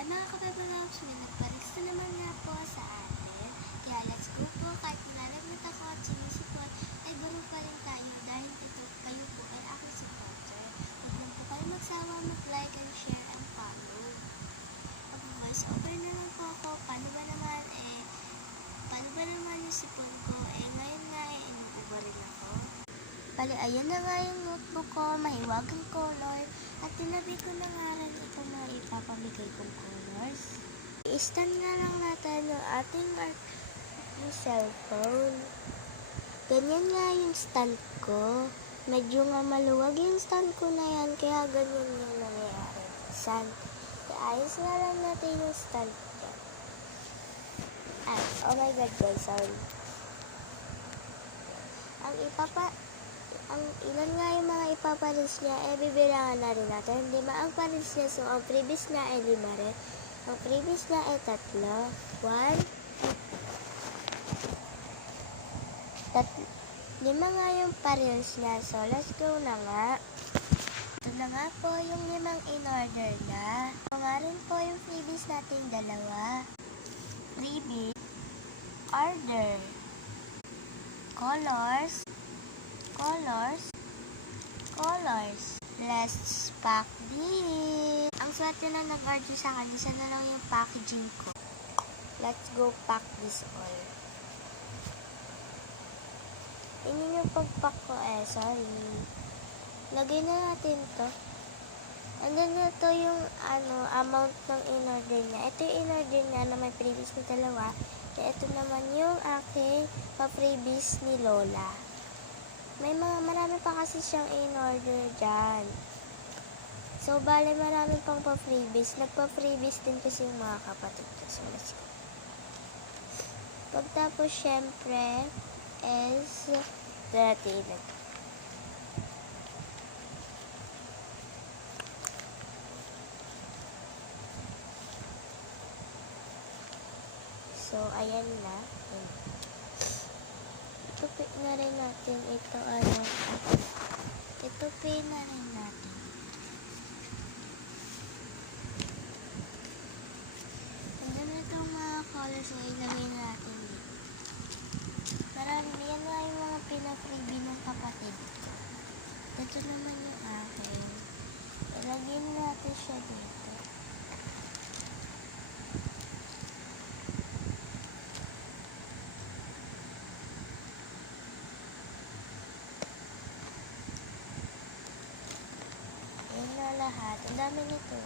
Hi mga kababalogs, may nagparista naman nga po sa atin. Kaya let's go po, kahit nalagnat ako at sinisipon, ay guro pa rin tayo dahil ito kayo po ay aking supporter. Huwag lang po kayo magsawa mag-like and share and follow. Mag-voice over na lang po ako, paano ba naman yung sipon ko, ngayon nga inuuba rin ako. Bali, ayan na nga yung notebook ko, mahiwagang color, at tinabi ko na nga rin ito na ipapamigay kong colors. I-stand nga lang natin yung ating yung cellphone. Ganyan nga yung stand ko. Medyo nga maluwag yung stand ko na yan, kaya ganyan yung nangyayari. Stand. Ayos nga lang natin yung stand ko. Oh my god guys, sorry. Ang ilan nga yung mga ipapalis niya, bibilangan na rin natin. 5 ang palis niya, so ang previous niya ay 5 rin. Ang previous niya ay 3. 5 nga yung pares niya, so let's go na nga. Ito na nga po yung 5 in-order na. Ito nga rin po yung previous nating 2. Freebie, order, colors, let's pack this. Ang swerte na nag-order sa akin, isa na lang yung packaging ko. Let's go pack this all. Ini yung pag-pack ko sorry. Lagay na natin to. And then ito yung amount ng in-order niya. Ito yung in-order niya na may previous na 2. Ito naman yung aking pa-previous ni Lola. Marami pa kasi siyang in-order dyan. So, bale marami pang pa-freebies. Nagpa-freebies din kasi yung mga kapatid ko. So, let's go. Pagtapos, syempre, is natin. So, ayan na. Itupin na rin natin ito, itupin na rin natin. And then, itong mga colors ay ilagay natin dito. Marami, yan nga yung mga pina-freebie ng kapatid ko. Ito naman yung akin. Ilagay natin siya dito. Lahat. Ang dami nito.